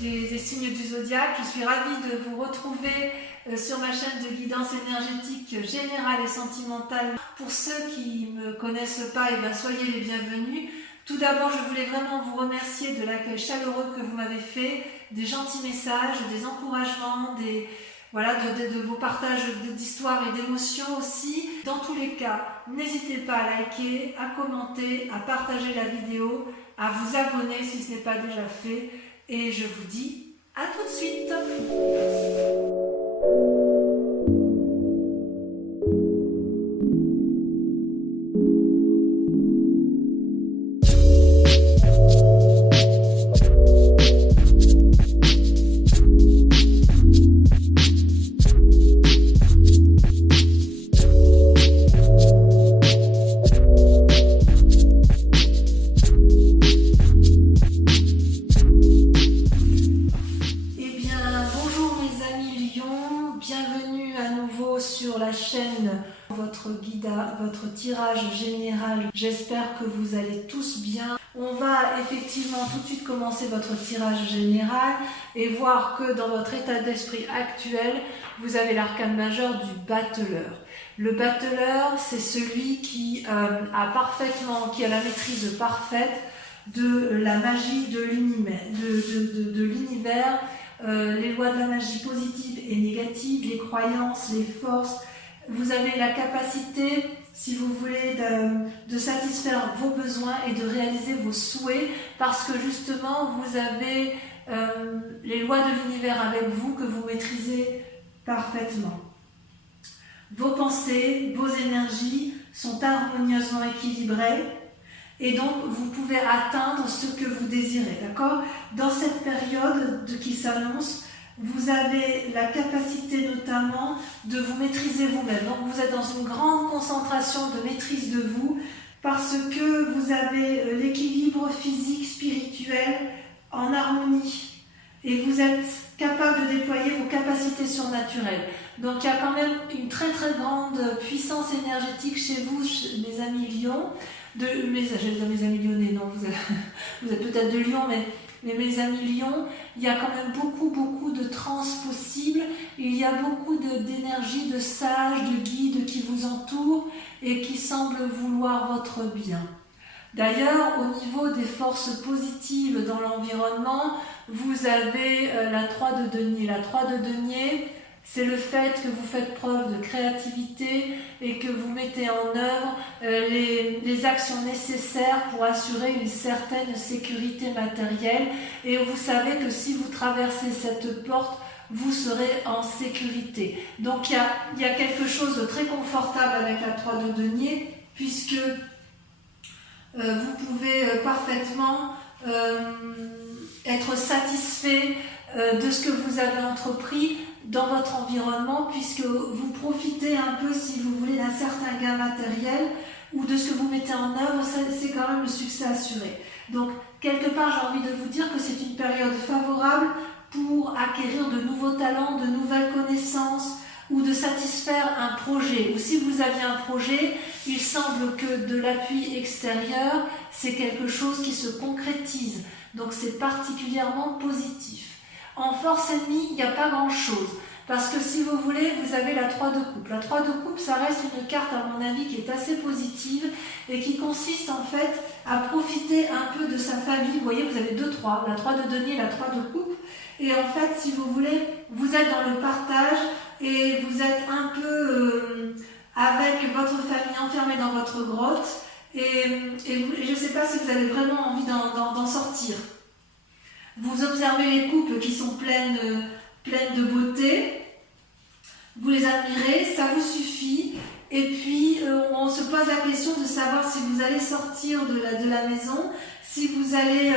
des signes du zodiaque. Je suis ravie de vous retrouver sur ma chaîne de guidance énergétique générale et sentimentale. Pour ceux qui ne me connaissent pas, soyez les bienvenus. Tout d'abord, je voulais vraiment vous remercier de l'accueil chaleureux que vous m'avez fait, des gentils messages, des encouragements, de vos partages d'histoires et d'émotions aussi. Dans tous les cas, n'hésitez pas à liker, à commenter, à partager la vidéo, à vous abonner si ce n'est pas déjà fait. Et je vous dis à tout de suite. Bienvenue à nouveau sur la chaîne, votre tirage général. J'espère que vous allez tous bien. On va effectivement tout de suite commencer votre tirage général et voir que dans votre état d'esprit actuel, vous avez l'arcane majeur du battleur. Le battleur, c'est celui qui a la maîtrise parfaite de la magie de l'univers. Les lois de la magie positive et négative, les croyances, les forces. Vous avez la capacité, si vous voulez, de satisfaire vos besoins et de réaliser vos souhaits parce que justement, vous avez les lois de l'univers avec vous que vous maîtrisez parfaitement. Vos pensées, vos énergies sont harmonieusement équilibrées. Et donc, vous pouvez atteindre ce que vous désirez, d'accord? Dans cette période qui s'annonce, vous avez la capacité notamment de vous maîtriser vous-même. Donc, vous êtes dans une grande concentration de maîtrise de vous parce que vous avez l'équilibre physique, spirituel en harmonie. Et vous êtes capable de déployer vos capacités surnaturelles. Donc, il y a quand même une très très grande puissance énergétique chez vous, mes amis Lions. Mes amis lyonnais, non, vous êtes peut-être de Lyon, mais mes amis Lions, il y a quand même beaucoup de trans possibles, il y a beaucoup d'énergie, de sages, de guides qui vous entourent et qui semblent vouloir votre bien. D'ailleurs, au niveau des forces positives dans l'environnement, vous avez la 3 de denier. La 3 de denier, c'est le fait que vous faites preuve de créativité et que vous mettez en œuvre les actions nécessaires pour assurer une certaine sécurité matérielle. Et vous savez que si vous traversez cette porte, vous serez en sécurité. Donc il y a quelque chose de très confortable avec la 3 de denier, puisque vous pouvez parfaitement être satisfait de ce que vous avez entrepris dans votre environnement, puisque vous profitez un peu, si vous voulez, d'un certain gain matériel ou de ce que vous mettez en œuvre, c'est quand même le succès assuré. Donc, quelque part, j'ai envie de vous dire que c'est une période favorable pour acquérir de nouveaux talents, de nouvelles connaissances ou de satisfaire un projet. Ou si vous aviez un projet, il semble que de l'appui extérieur, c'est quelque chose qui se concrétise. Donc, c'est particulièrement positif. En force ennemie, il n'y a pas grand-chose. Parce que si vous voulez, vous avez la 3 de coupe. La 3 de coupe, ça reste une carte, à mon avis, qui est assez positive et qui consiste en fait à profiter un peu de sa famille. Vous voyez, vous avez 2-3, la 3 de denier, la 3 de coupe. Et en fait, si vous voulez, vous êtes dans le partage et vous êtes un peu avec votre famille enfermée dans votre grotte. Et je ne sais pas si vous avez vraiment envie d'en sortir. Vous observez les couples qui sont pleines de beauté, vous les admirez, ça vous suffit, et puis on se pose la question de savoir si vous allez sortir de la maison, si vous allez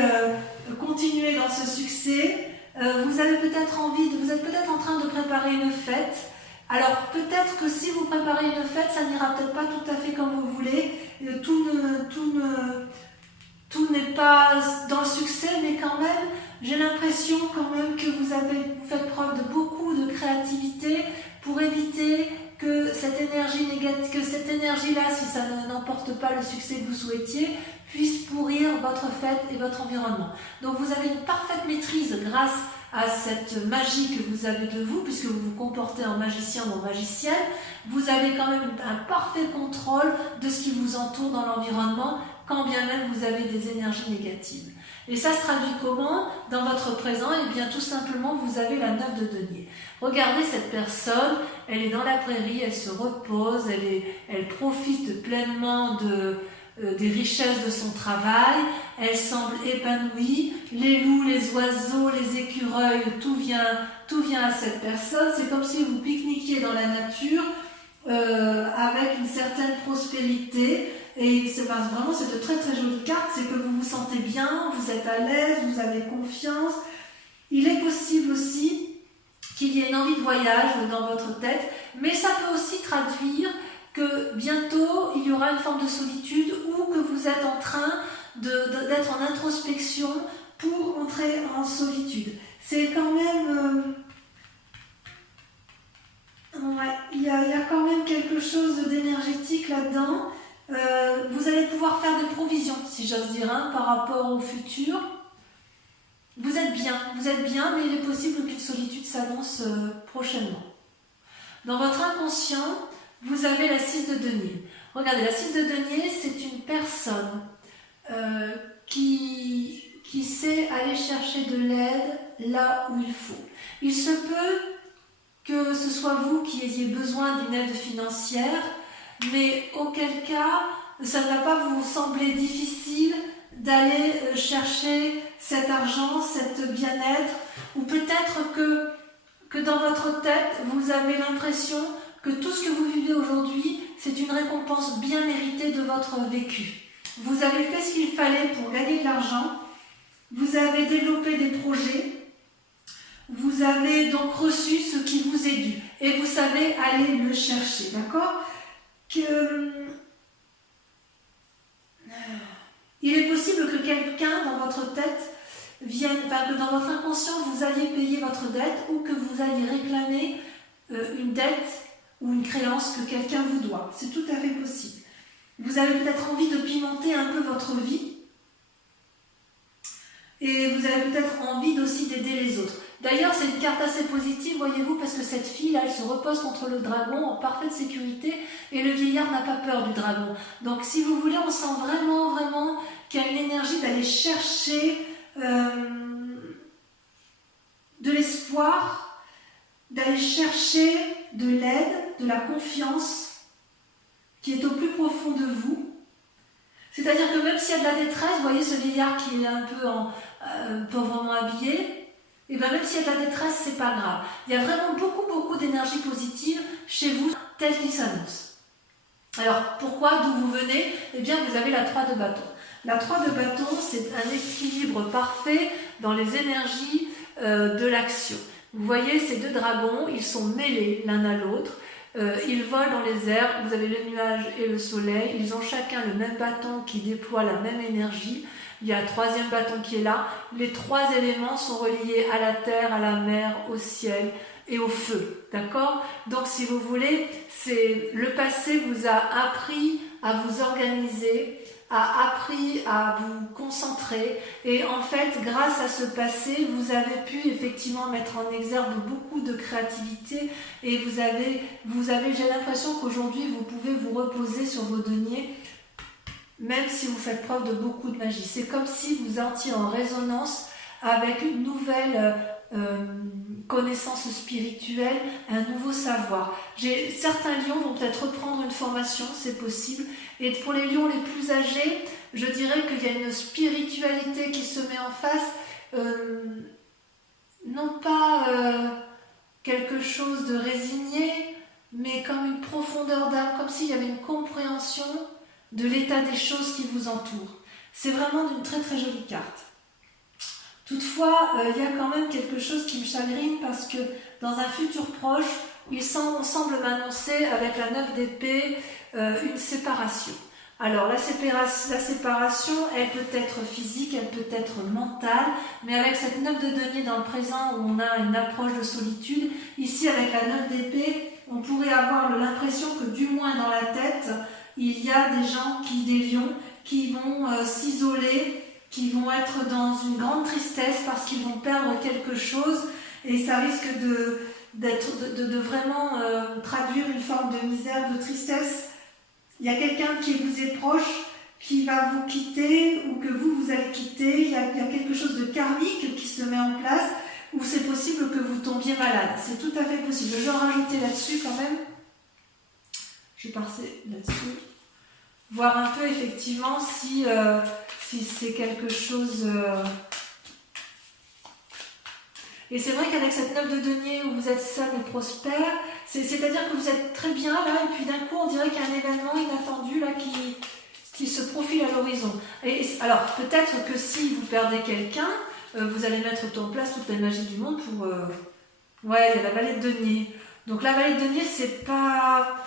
continuer dans ce succès. Vous êtes peut-être en train de préparer une fête. Alors peut-être que si vous préparez une fête, ça n'ira peut-être pas tout à fait comme vous voulez, tout n'est pas dans le succès, mais quand même, j'ai l'impression quand même que vous faites preuve de beaucoup de créativité pour éviter que cette énergie négative, que cette énergie-là, si ça n'emporte pas le succès que vous souhaitiez, puisse pourrir votre fête et votre environnement. Donc vous avez une parfaite maîtrise grâce à cette magie que vous avez de vous, puisque vous vous comportez en magicien ou en magicienne. Vous avez quand même un parfait contrôle de ce qui vous entoure dans l'environnement, quand bien même vous avez des énergies négatives. Et ça se traduit comment dans votre présent? Eh bien tout simplement, vous avez la 9 de denier. Regardez cette personne, elle est dans la prairie, elle se repose, elle profite pleinement des richesses de son travail, elle semble épanouie, les loups, les oiseaux, les écureuils, tout vient à cette personne. C'est comme si vous pique-niquiez dans la nature avec une certaine prospérité. Et vraiment, c'est de très très jolies cartes, c'est que vous vous sentez bien, vous êtes à l'aise, vous avez confiance. Il est possible aussi qu'il y ait une envie de voyage dans votre tête, mais ça peut aussi traduire que bientôt il y aura une forme de solitude ou que vous êtes en train d'être en introspection pour entrer en solitude. C'est quand même... ouais, il y a quand même quelque chose d'énergétique là-dedans. Vous allez pouvoir faire des provisions, si j'ose dire, par rapport au futur. Vous êtes bien, mais il est possible qu'une solitude s'annonce prochainement. Dans votre inconscient, vous avez la 6 de denier. Regardez, la 6 de denier, c'est une personne qui sait aller chercher de l'aide là où il faut. Il se peut que ce soit vous qui ayez besoin d'une aide financière, mais auquel cas, ça ne va pas vous sembler difficile d'aller chercher cet argent, cet bien-être, ou peut-être que dans votre tête, vous avez l'impression que tout ce que vous vivez aujourd'hui, c'est une récompense bien méritée de votre vécu. Vous avez fait ce qu'il fallait pour gagner de l'argent, vous avez développé des projets, vous avez donc reçu ce qui vous est dû, et vous savez aller le chercher, d'accord ? Il est possible que quelqu'un dans votre tête vienne, que dans votre inconscient vous alliez payer votre dette ou que vous alliez réclamer une dette ou une créance que quelqu'un vous doit. C'est tout à fait possible. Vous avez peut-être envie de pimenter un peu votre vie et vous avez peut-être envie aussi d'aider les autres. D'ailleurs, c'est une carte assez positive, voyez-vous, parce que cette fille, là, elle se repose contre le dragon en parfaite sécurité et le vieillard n'a pas peur du dragon. Donc, si vous voulez, on sent vraiment, vraiment qu'il y a une énergie d'aller chercher de l'espoir, d'aller chercher de l'aide, de la confiance qui est au plus profond de vous. C'est-à-dire que même s'il y a de la détresse, vous voyez ce vieillard qui est un peu pauvrement habillé, et bien même s'il y a de la détresse, c'est pas grave. Il y a vraiment beaucoup d'énergie positive chez vous, telle qu'il s'annonce. Alors, pourquoi, d'où vous venez? Eh bien, vous avez la 3 de bâton. La 3 de bâton, c'est un équilibre parfait dans les énergies de l'action. Vous voyez ces deux dragons, ils sont mêlés l'un à l'autre. Ils volent dans les airs, vous avez le nuage et le soleil. Ils ont chacun le même bâton qui déploie la même énergie. Il y a un troisième bâton qui est là. Les trois éléments sont reliés à la terre, à la mer, au ciel et au feu. D'accord? Donc si vous voulez, le passé vous a appris à vous organiser, a appris à vous concentrer. Et en fait, grâce à ce passé, vous avez pu effectivement mettre en exergue beaucoup de créativité. Et vous avez j'ai l'impression qu'aujourd'hui, vous pouvez vous reposer sur vos deniers, même si vous faites preuve de beaucoup de magie. C'est comme si vous étiez en résonance avec une nouvelle connaissance spirituelle, un nouveau savoir. Certains lions vont peut-être reprendre une formation, c'est possible. Et pour les lions les plus âgés, je dirais qu'il y a une spiritualité qui se met en face, non pas quelque chose de résigné, mais comme une profondeur d'âme, comme s'il y avait une compréhension de l'état des choses qui vous entourent. C'est vraiment une très très jolie carte. Toutefois, il y a quand même quelque chose qui me chagrine parce que dans un futur proche, on semble m'annoncer avec la 9 d'épée une séparation. Alors la séparation, elle peut être physique, elle peut être mentale, mais avec cette 9 de denier dans le présent où on a une approche de solitude, ici avec la 9 d'épée, on pourrait avoir l'impression que du moins dans la tête, il y a des gens, des lions, qui vont s'isoler qui vont être dans une grande tristesse parce qu'ils vont perdre quelque chose et ça risque de vraiment traduire une forme de misère, de tristesse. Il y a quelqu'un qui vous est proche qui va vous quitter ou que vous allez quitter. Il y a quelque chose de karmique qui se met en place ou c'est possible que vous tombiez malade. C'est tout à fait possible. Je vais en rajouter là-dessus quand même. Je vais passer là-dessus. Voir un peu effectivement si c'est quelque chose... Et c'est vrai qu'avec cette 9 de denier où vous êtes seul et prospère, c'est-à-dire que vous êtes très bien là et puis d'un coup on dirait qu'il y a un événement inattendu là qui se profile à l'horizon. Alors peut-être que si vous perdez quelqu'un, vous allez mettre en place toute la magie du monde pour... Ouais, il y a la vallée de denier. Donc la vallée de denier, c'est pas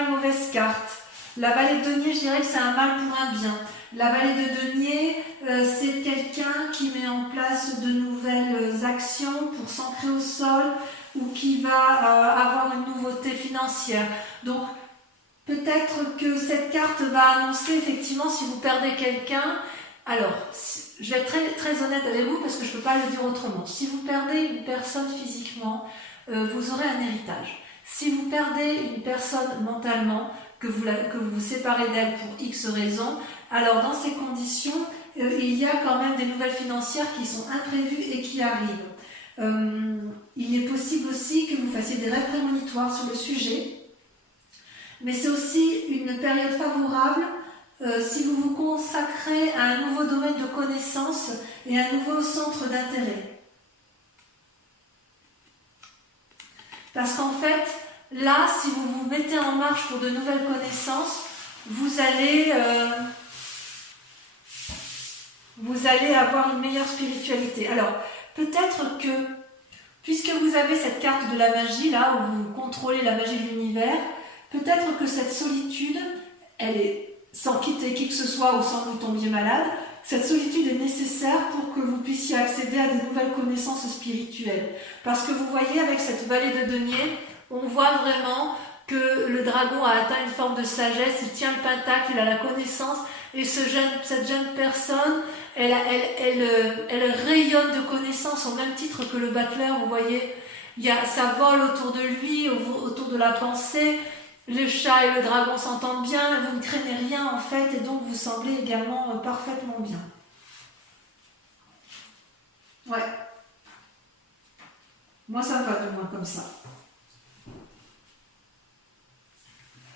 une mauvaise carte. La vallée de denier, je dirais que c'est un mal pour un bien. La vallée de denier, c'est quelqu'un qui met en place de nouvelles actions pour s'ancrer au sol ou qui va avoir une nouveauté financière. Donc, peut-être que cette carte va annoncer effectivement si vous perdez quelqu'un. Alors, je vais être très, très honnête avec vous parce que je ne peux pas le dire autrement. Si vous perdez une personne physiquement, vous aurez un héritage. Si vous perdez une personne mentalement, que vous vous séparez d'elle pour X raisons, alors dans ces conditions, il y a quand même des nouvelles financières qui sont imprévues et qui arrivent. Il est possible aussi que vous fassiez des rêves prémonitoires sur le sujet, mais c'est aussi une période favorable si vous vous consacrez à un nouveau domaine de connaissances et à un nouveau centre d'intérêt. Parce qu'en fait, là, si vous vous mettez en marche pour de nouvelles connaissances, vous allez avoir une meilleure spiritualité. Alors, peut-être que, puisque vous avez cette carte de la magie, là, où vous contrôlez la magie de l'univers, peut-être que cette solitude, elle est, sans quitter qui que ce soit ou sans que vous tombiez malade, cette solitude est nécessaire pour que vous puissiez accéder à de nouvelles connaissances spirituelles. Parce que vous voyez, avec cette vallée de denier, on voit vraiment que le dragon a atteint une forme de sagesse, il tient le pentacle, il a la connaissance, et cette jeune personne, elle rayonne de connaissances au même titre que le battleur, vous voyez, ça vole autour de lui, autour de la pensée, le chat et le dragon s'entendent bien, vous ne craignez rien en fait, et donc vous semblez également parfaitement bien. Ouais. Moi ça me va du moins comme ça.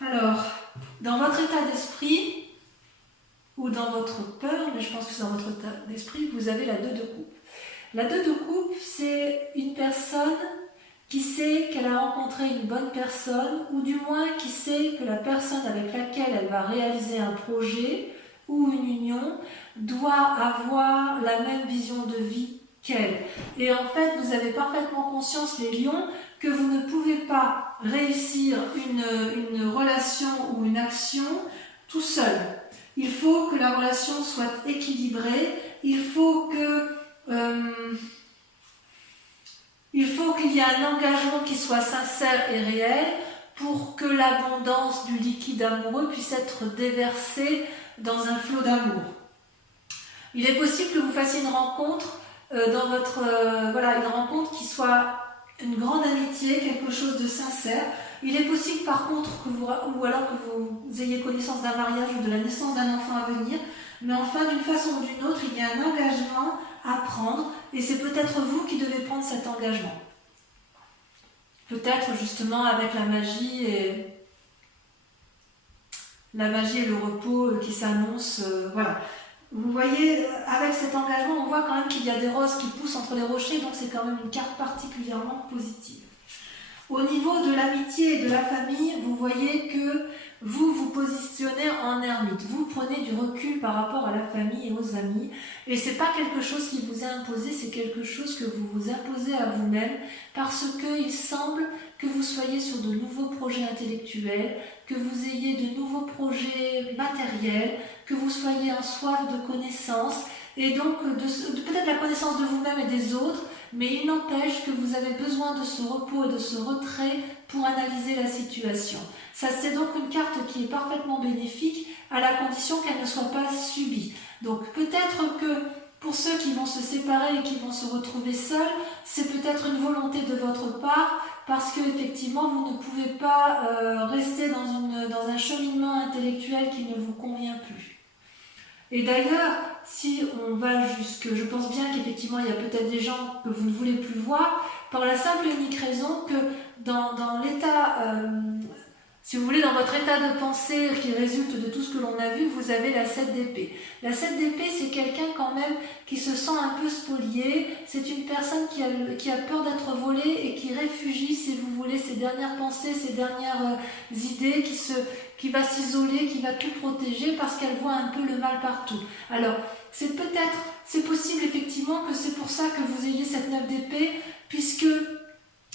Alors, dans votre état d'esprit, ou dans votre peur, mais je pense que c'est dans votre état d'esprit, vous avez la 2 de coupe. La 2 de coupe, c'est une personne qui sait qu'elle a rencontré une bonne personne, ou du moins qui sait que la personne avec laquelle elle va réaliser un projet ou une union doit avoir la même vision de vie qu'elle. Et en fait, vous avez parfaitement conscience, les lions, que vous ne pouvez pas réussir une relation ou une action tout seul. Il faut que la relation soit équilibrée, il faut qu'il y ait un engagement qui soit sincère et réel pour que l'abondance du liquide amoureux puisse être déversée dans un flot d'amour. Il est possible que vous fassiez une rencontre une rencontre qui soit une grande amitié, quelque chose de sincère. Il est possible par contre ou alors que vous ayez connaissance d'un mariage ou de la naissance d'un enfant à venir, mais enfin d'une façon ou d'une autre, il y a un engagement à prendre et c'est peut-être vous qui devez prendre cet engagement. Peut-être justement avec la magie et le repos qui s'annoncent, voilà. Vous voyez, avec cet engagement, on voit quand même qu'il y a des roses qui poussent entre les rochers, donc c'est quand même une carte particulièrement positive. Au niveau de l'amitié et de la famille, vous voyez que vous vous positionnez en ermite. Vous prenez du recul par rapport à la famille et aux amis. Et ce n'est pas quelque chose qui vous est imposé, c'est quelque chose que vous vous imposez à vous-même parce qu'il semble que vous soyez sur de nouveaux projets intellectuels, que vous ayez de nouveaux projets matériels, que vous soyez en soif de connaissances et donc peut-être la connaissance de vous-même et des autres, mais il n'empêche que vous avez besoin de ce repos et de ce retrait pour analyser la situation. Ça, c'est donc une carte qui est parfaitement bénéfique à la condition qu'elle ne soit pas subie. Donc peut-être que pour ceux qui vont se séparer et qui vont se retrouver seuls, c'est peut-être une volonté de votre part, parce que effectivement vous ne pouvez pas rester dans un cheminement intellectuel qui ne vous convient plus. Et d'ailleurs, si on va jusque, je pense bien qu'effectivement il y a peut-être des gens que vous ne voulez plus voir, par la simple et unique raison que dans l'état, si vous voulez, dans votre état de pensée qui résulte de tout ce que l'on a vu, vous avez la 7 d'épée. La 7 d'épée, c'est quelqu'un quand même qui se sent un peu spolié, c'est une personne qui a peur d'être volée et qui réfugie, si vous voulez, ses dernières pensées, ses dernières idées, qui va s'isoler, qui va tout protéger parce qu'elle voit un peu le mal partout. Alors, c'est possible effectivement que c'est pour ça que vous ayez cette 9 d'épée, puisque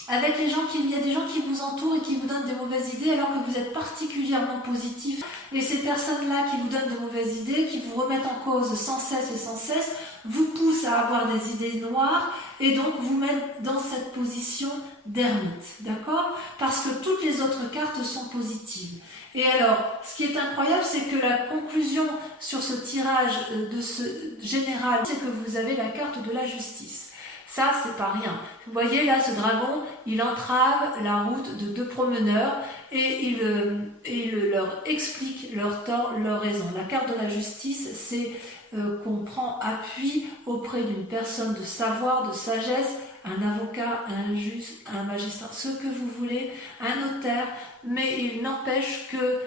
avec les gens il y a des gens qui vous entourent et qui vous donnent des mauvaises idées alors que vous êtes particulièrement positif. Et ces personnes-là qui vous donnent de mauvaises idées, qui vous remettent en cause sans cesse, vous poussent à avoir des idées noires et donc vous mettent dans cette position d'ermite. D'accord? Parce que toutes les autres cartes sont positives. Et alors, ce qui est incroyable, c'est que la conclusion sur ce tirage de ce général, c'est que vous avez la carte de la justice. Ça, c'est pas rien. Vous voyez là, ce dragon, il entrave la route de 2 promeneurs et il leur explique leur tort, leur raison. La carte de la justice, c'est qu'on prend appui auprès d'une personne de savoir, de sagesse, un avocat, un juge, un magistrat, ce que vous voulez, un notaire, mais il n'empêche que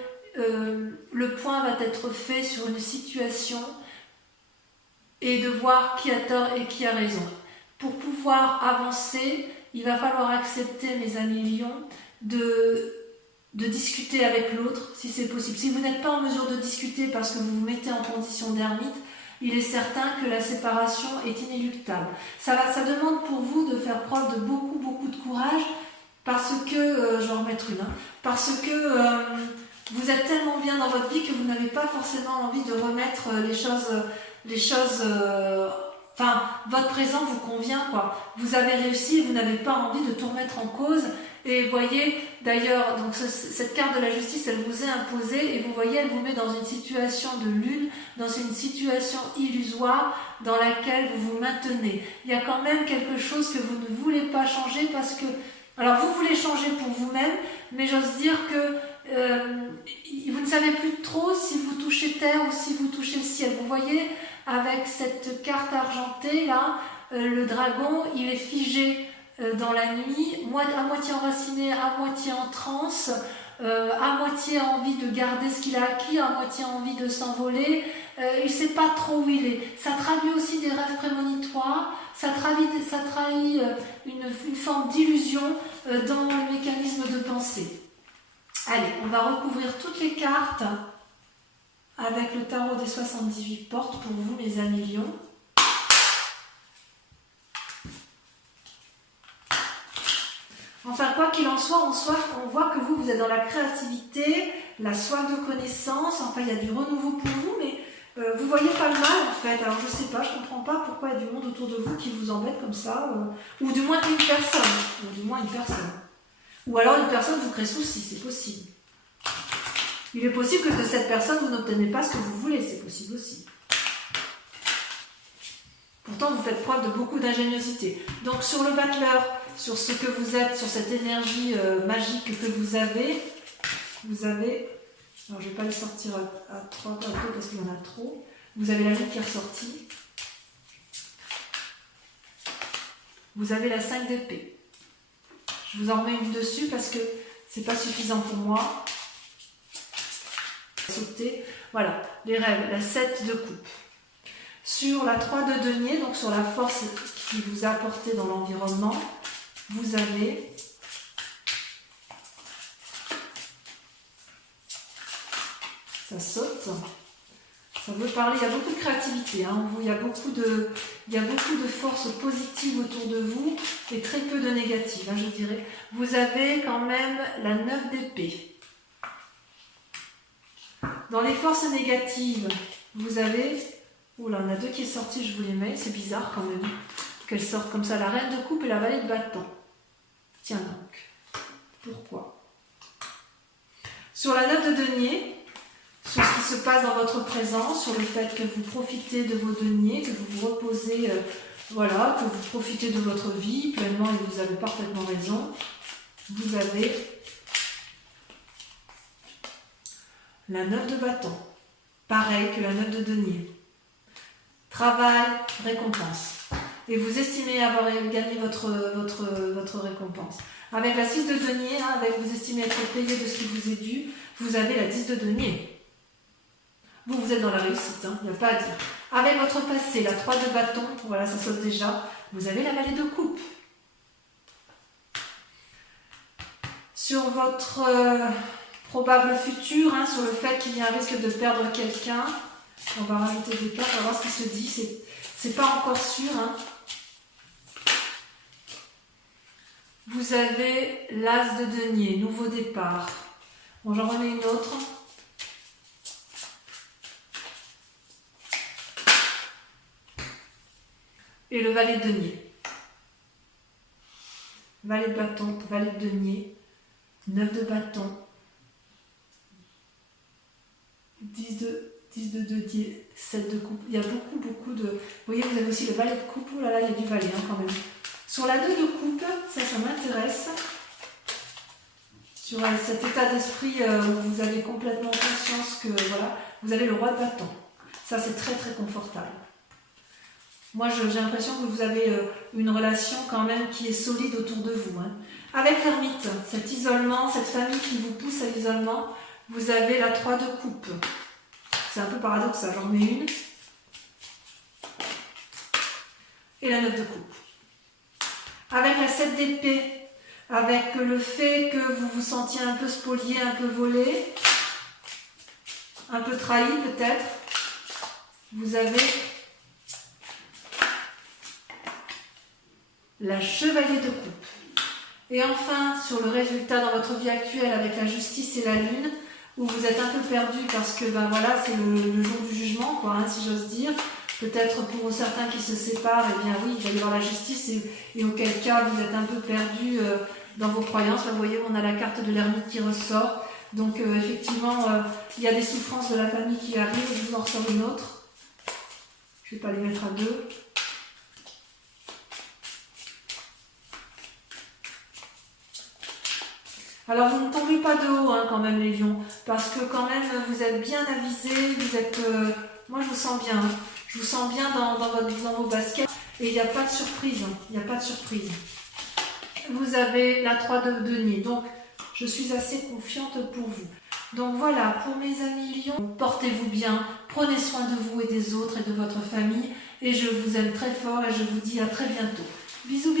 le point va être fait sur une situation et de voir qui a tort et qui a raison. Pour pouvoir avancer, il va falloir accepter, mes amis lions, de discuter avec l'autre, si c'est possible. Si vous n'êtes pas en mesure de discuter parce que vous vous mettez en condition d'ermite, il est certain que la séparation est inéluctable. Ça demande pour vous de faire preuve de beaucoup de courage, parce que, je vais en remettre une, parce que vous êtes tellement bien dans votre vie que vous n'avez pas forcément envie de remettre les choses enfin, votre présent vous convient, quoi. Vous avez réussi, vous n'avez pas envie de tout remettre en cause. Et vous voyez, d'ailleurs, donc cette carte de la justice, elle vous est imposée, et vous voyez, elle vous met dans une situation de lune, dans une situation illusoire dans laquelle vous vous maintenez. Il y a quand même quelque chose que vous ne voulez pas changer parce que, alors vous voulez changer pour vous-même, mais j'ose dire que vous ne savez plus trop si vous touchez terre ou si vous touchez le ciel. Vous voyez, avec cette carte argentée là, le dragon, il est figé dans la nuit, à moitié enraciné, à moitié en transe, à moitié envie de garder ce qu'il a acquis, à moitié envie de s'envoler. Il ne sait pas trop où il est. Ça traduit aussi des rêves prémonitoires, ça trahit une forme d'illusion dans le mécanisme de pensée. Allez, on va recouvrir toutes les cartes avec le tarot des 78 portes pour vous, mes amis lions. Enfin, quoi qu'il en soit, on voit que vous êtes dans la créativité, la soif de connaissance, enfin il y a du renouveau pour vous, mais vous voyez pas le mal en fait. Alors je sais pas, je comprends pas pourquoi il y a du monde autour de vous qui vous embête comme ça, ou du moins une personne. Ou alors une personne vous crée souci, c'est possible. Il est possible que de cette personne, vous n'obtenez pas ce que vous voulez, c'est possible aussi. Pourtant, vous faites preuve de beaucoup d'ingéniosité. Donc, sur le battleur, sur ce que vous êtes, sur cette énergie magique que vous avez, alors je ne vais pas les sortir à 3 bateaux parce qu'il y en a trop, vous avez la lune qui est ressortie, vous avez la 5 d'épée. Je vous en remets une dessus parce que c'est pas suffisant pour moi. Sauter. Voilà, les rêves, la 7 de coupe. Sur la 3 de denier, donc sur la force qui vous a apporté dans l'environnement, vous avez ça saute. Ça veut parler, il y a beaucoup de créativité, hein. Il y a beaucoup de forces positives autour de vous et très peu de négatives, hein, je dirais. Vous avez quand même la 9 d'épée. Dans les forces négatives, vous avez... Oula, on a 2 qui est sorti, je vous les mets. C'est bizarre quand même qu'elles sortent comme ça. La reine de coupe et la vallée de bâton. Tiens donc. Pourquoi? Sur la 9 de denier, sur ce qui se passe dans votre présent, sur le fait que vous profitez de vos deniers, que vous vous reposez, voilà, que vous profitez de votre vie pleinement et vous avez parfaitement raison. Vous avez la 9 de bâton, pareil que la 9 de denier. Travail, récompense. Et vous estimez avoir gagné votre récompense. Avec la 6 de denier, hein, vous estimez être payé de ce qui vous est dû, vous avez la 10 de denier. Vous êtes dans la réussite, il n'y a pas à dire. Avec votre passé, la 3 de bâton, voilà, ça saute déjà, vous avez la vallée de coupe. Sur votre probable futur, hein, sur le fait qu'il y a un risque de perdre quelqu'un, on va rajouter des cartes, on va voir ce qui se dit, c'est pas encore sûr. Hein. Vous avez l'as de denier, nouveau départ. Bon, j'en remets une autre. Et le valet de denier. Valet de bâton, valet de denier, 9 de bâton, 10 de denier, 7 de coupe. Il y a beaucoup de... Vous voyez, vous avez aussi le valet de coupe. Oh là là, il y a du valet hein, quand même. Sur la 2 de coupe, ça m'intéresse. Sur cet état d'esprit où vous avez complètement conscience que voilà, vous avez le roi de bâton. Ça, c'est très très confortable. Moi, j'ai l'impression que vous avez une relation quand même qui est solide autour de vous. Hein. Avec l'ermite, cet isolement, cette famille qui vous pousse à l'isolement, vous avez la 3 de coupe. C'est un peu paradoxal, j'en mets une. Et la 9 de coupe. Avec la 7 d'épée, avec le fait que vous vous sentiez un peu spolié, un peu volé, un peu trahi peut-être, vous avez la chevalier de coupe. Et enfin, sur le résultat dans votre vie actuelle avec la justice et la lune, où vous êtes un peu perdu parce que ben voilà, c'est le jour du jugement, quoi, hein, si j'ose dire. Peut-être pour certains qui se séparent, eh bien oui, il va y avoir la justice et auquel cas vous êtes un peu perdu dans vos croyances. Là, vous voyez, on a la carte de l'ermite qui ressort. Donc effectivement, il y a des souffrances de la famille qui arrivent. Je vous en ressors une autre. Je ne vais pas les mettre à deux. Alors vous ne tombez pas de haut hein, quand même les lions, parce que quand même vous êtes bien avisés, vous êtes... moi je vous sens bien, hein. Je vous sens bien dans vos baskets et il n'y a pas de surprise, hein. Il n'y a pas de surprise. Vous avez la 3 de denier, donc je suis assez confiante pour vous. Donc voilà, pour mes amis lions, portez-vous bien, prenez soin de vous et des autres et de votre famille et je vous aime très fort et je vous dis à très bientôt. Bisous bisous.